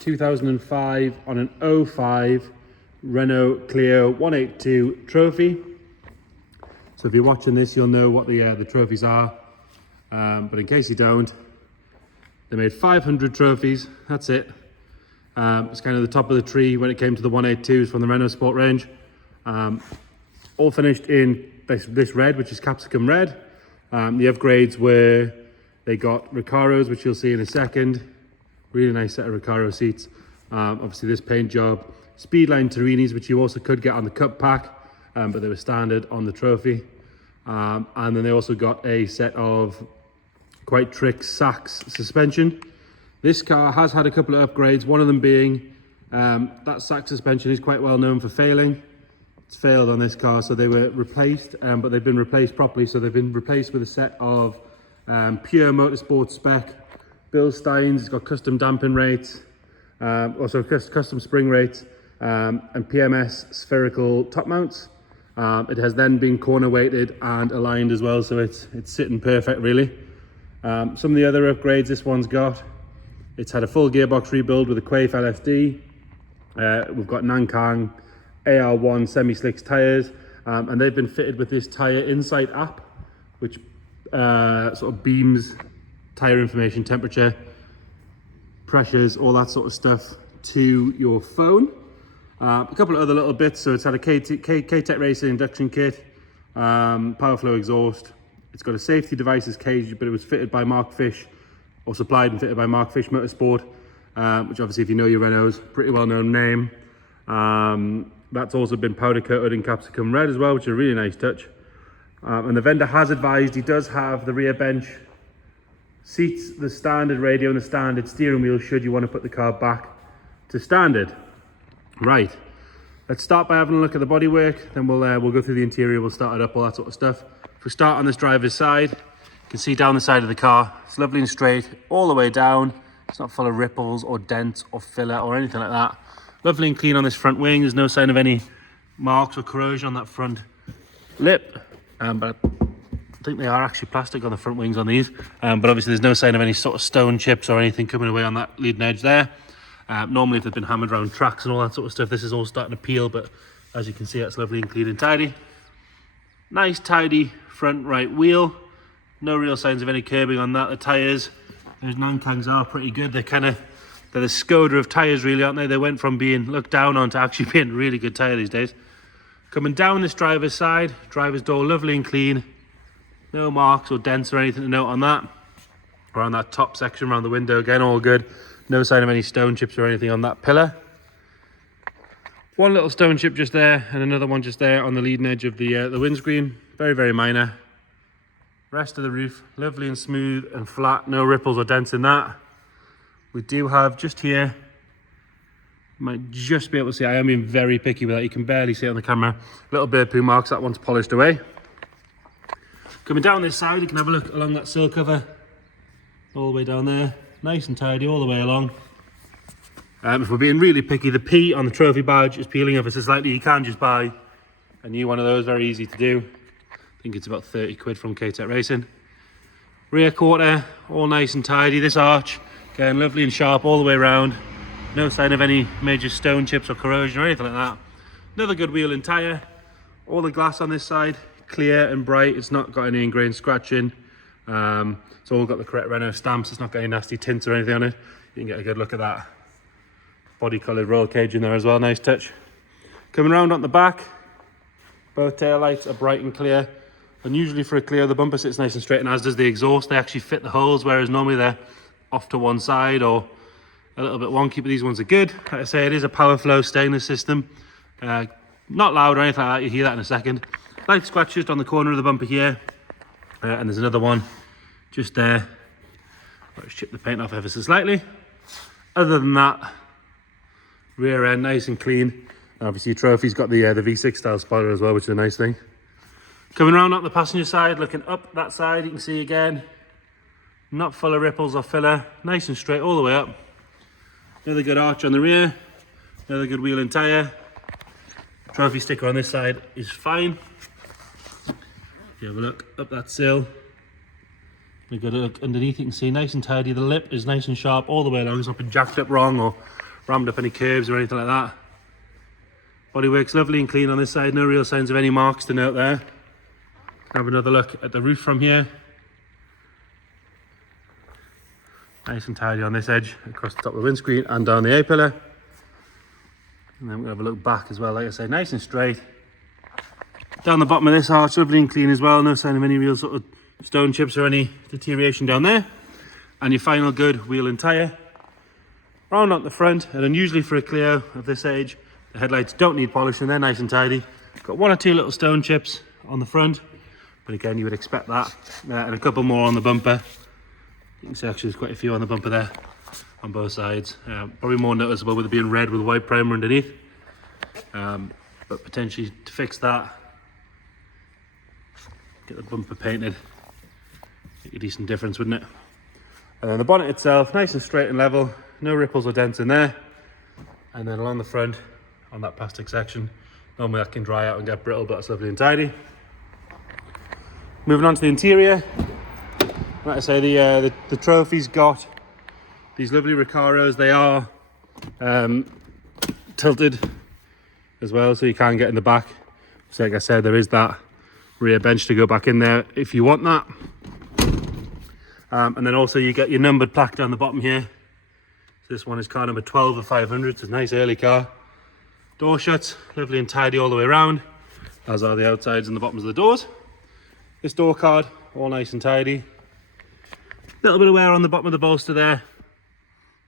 2005 on an '05 Renault Clio 182 trophy. So if you're watching this, you'll know what the trophies are. But in case you don't, they made 500 trophies. That's it. It's kind of the top of the tree when it came to the 182s from the Renault Sport range. All finished in this red, which is capsicum red. The upgrades were they got Recaros, which you'll see in a second. Really nice set of Recaro seats. Obviously this paint job. Speedline Torinis, which you also could get on the Cup pack, but they were standard on the trophy. And then they also got a set of quite trick Sachs suspension. This car has had a couple of upgrades, one of them being that Sachs suspension is quite well known for failing. It's failed on this car, so they were replaced, but they've been replaced properly. So they've been replaced with a set of pure motorsport spec Bilsteins. It's got custom damping rates, also custom spring rates, and PMS spherical top mounts. It has then been corner weighted and aligned as well, so it's sitting perfect really. Some of the other upgrades this one's got, it's had a full gearbox rebuild with a Quaife LSD. We've got Nankang AR1 semi-slicks tyres, and they've been fitted with this tyre insight app, which sort of beams tyre information, temperature, pressures, all that sort of stuff to your phone. A couple of other little bits. So it's had a K-Tech Racing induction kit, power flow exhaust. It's got a safety devices cage, but it was fitted by Mark Fish, or supplied and fitted by Mark Fish Motorsport, which obviously, if you know your Renaults, pretty well known name. That's also been powder coated in capsicum red as well, which is a really nice touch. And the vendor has advised he does have the rear bench seats, the standard radio and the standard steering wheel should you want to put the car back to standard. Right, let's start by having a look at the bodywork, then we'll go through the interior, we'll start it up, all that sort of stuff. If we start on this driver's side, you can see down the side of the car, it's lovely and straight all the way down. It's not full of ripples or dents or filler or anything like that. Lovely and clean on this front wing. There's no sign of any marks or corrosion on that front lip, but I think they are actually plastic on the front wings on these. But obviously there's no sign of any sort of stone chips or anything coming away on that leading edge there. Normally if they've been hammered around tracks and all that sort of stuff, this is all starting to peel, but as you can see, it's lovely and clean and tidy. Nice tidy front right wheel. No real signs of any curbing on that. The tyres, those Nankangs are pretty good. They're the Skoda of tyres really, aren't they? They went from being looked down on to actually being a really good tyre these days. Coming down this driver's side, driver's door lovely and clean. No marks or dents or anything to note on that. Around that top section, around the window, again, all good. No sign of any stone chips or anything on that pillar. One little stone chip just there, and another one just there on the leading edge of the windscreen. Very, very minor. Rest of the roof, lovely and smooth and flat. No ripples or dents in that. We do have just here, you might just be able to see, I am being very picky with that. You can barely see it on the camera. Little bird poo marks, that one's polished away. Coming down this side, you can have a look along that sill cover. All the way down there. Nice and tidy all the way along. If we're being really picky, the P on the trophy badge is peeling ever so slightly. You can just buy a new one of those, very easy to do. I think it's about 30 quid from K-Tech Racing. Rear quarter, all nice and tidy. This arch, again, lovely and sharp all the way around. No sign of any major stone chips or corrosion or anything like that. Another good wheel and tyre. All the glass on this side, clear and bright. It's not got any ingrained scratching. It's all got the correct Renault stamps. It's not got any nasty tints or anything on it. You can get a good look at that. Body coloured roll cage in there as well, nice touch. Coming around on the back, both tail lights are bright and clear. And usually for a Clio, the bumper sits nice and straight, and as does the exhaust. They actually fit the holes, whereas normally they're off to one side or a little bit wonky, but these ones are good. Like I say, it is a power flow stainless system. Not loud or anything like that, you hear that in a second. Light scratch just on the corner of the bumper here. And there's another one just there. Let's chip the paint off ever so slightly. Other than that, rear end nice and clean. And obviously your trophy's got the V6 style spoiler as well, which is a nice thing. Coming around up the passenger side, looking up that side, you can see again, not full of ripples or filler, nice and straight all the way up. Another good arch on the rear, another good wheel and tyre. Trophy sticker on this side is fine. If you have a look up that sill, a good look underneath, you can see nice and tidy. The lip is nice and sharp all the way along. It's not been jacked up wrong or rammed up any curbs or anything like that. Bodywork's lovely and clean on this side, no real signs of any marks to note there. Have another look at the roof from here. Nice and tidy on this edge, across the top of the windscreen and down the A-pillar. And then we'll have a look back as well, like I said, nice and straight. Down the bottom of this arch, lovely and clean as well, no sign of any real sort of stone chips or any deterioration down there. And your final good wheel and tyre. Round out the front, and unusually for a Clio of this age, the headlights don't need polishing, they're nice and tidy. Got one or two little stone chips on the front, but again you would expect that. And a couple more on the bumper. You can see actually there's quite a few on the bumper there, on both sides. Probably more noticeable with it being red with white primer underneath. But potentially to fix that, get the bumper painted, make a decent difference, wouldn't it? And then the bonnet itself, nice and straight and level, no ripples or dents in there. And then along the front, on that plastic section, normally that can dry out and get brittle, but it's lovely and tidy. Moving on to the interior, like I say, the Trophy's got these lovely Recaros. They are tilted as well, so you can get in the back. So like I said, there is that rear bench to go back in there if you want that. And then also you get your numbered plaque down the bottom here. So this one is car number 12 of 500, it's a nice early car. Door shuts, lovely and tidy all the way around, as are the outsides and the bottoms of the doors. This door card, all nice and tidy. Little bit of wear on the bottom of the bolster there,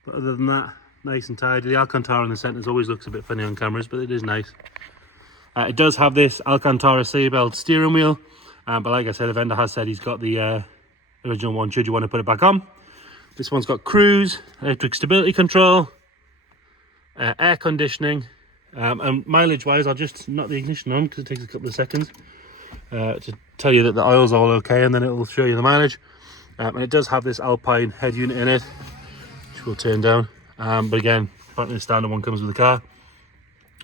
but other than that, nice and tidy. The Alcantara in the centre always looks a bit funny on cameras, but it is nice. It does have this Alcantara Seatbelt steering wheel, but like I said, the vendor has said he's got the original one should you want to put it back on. This one's got cruise, electric stability control, air conditioning, and mileage wise I'll just knock the ignition on because it takes a couple of seconds to tell you that the oil's all okay, and then it will show you the mileage. And it does have this Alpine head unit in it, which we'll turn down, but again, apparently the standard one comes with the car.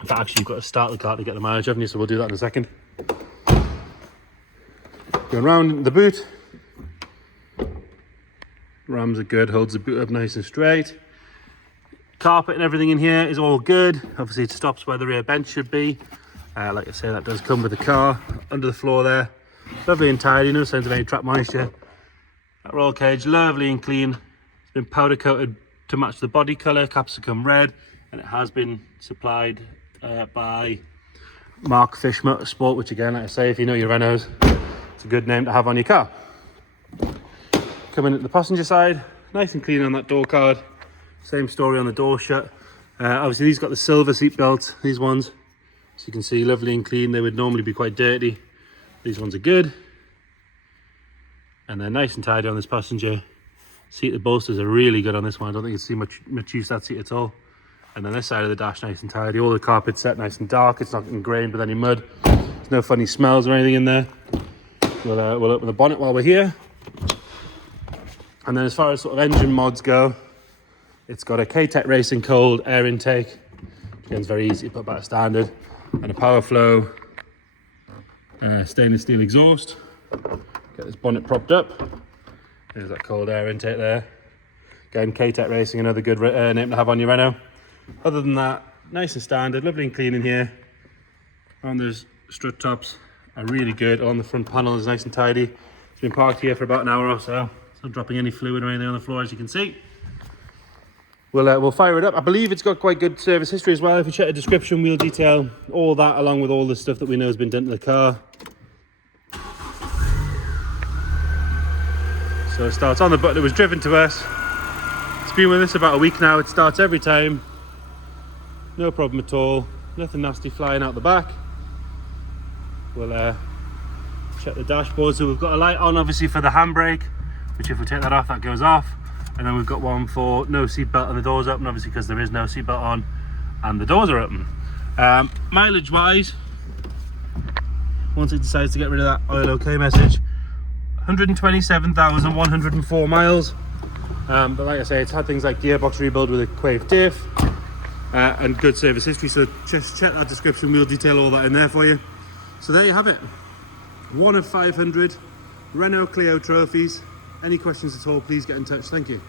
In fact, actually you've got to start the car to get the mileage, haven't you? So we'll do that in a second. Going round the boot, rams are good, holds the boot up nice and straight. Carpet and everything in here is all good. Obviously it stops where the rear bench should be. Like I say, that does come with the car. Under the floor there, lovely and tidy, no signs of any trap moisture. That roll cage, lovely and clean. It's been powder coated to match the body colour, capsicum red, and it has been supplied by Mark Fish Motorsport, which again, like I say, if you know your Renaults, it's a good name to have on your car. Coming at the passenger side, nice and clean on that door card. Same story on the door shut. Obviously these got the silver seat belts, these ones. So you can see, lovely and clean. They would normally be quite dirty. These ones are good. And they're nice and tidy on this passenger seat. The bolsters are really good on this one. I don't think you see much use that seat at all. And then this side of the dash, nice and tidy. All the carpet's set nice and dark. It's not ingrained with any mud. There's no funny smells or anything in there. We'll open the bonnet while we're here. And then as far as sort of engine mods go, it's got a K-Tech Racing cold air intake, which again is very easy to put back standard, and a Power Flow stainless steel exhaust. Get this bonnet propped up. There's that cold air intake there. Again, K-Tech Racing, another good name to have on your Renault. Other than that, nice and standard, lovely and clean in here. And those strut tops are really good. On the front panel is nice and tidy. It's been parked here for about an hour or so. It's not dropping any fluid or anything on the floor, as you can see. We'll fire it up. I believe it's got quite good service history as well. If you check the description, we'll detail all that along with all the stuff that we know has been done to the car. So it starts on the button. It was driven to us. It's been with us about a week now. It starts every time. No problem at all. Nothing nasty flying out the back. We'll check the dashboard. So we've got a light on obviously for the handbrake, which if we take that off, that goes off. And then we've got one for no seatbelt and the doors open, obviously because there is no seatbelt on and the doors are open. Mileage wise, once it decides to get rid of that oil okay message, 127,104 miles. But like I say, it's had things like gearbox rebuild with a Quave diff and good service history. So just check that description, we'll detail all that in there for you. So there you have it. 1 of 500 Renault Clio trophies. Any questions at all, please get in touch. Thank you.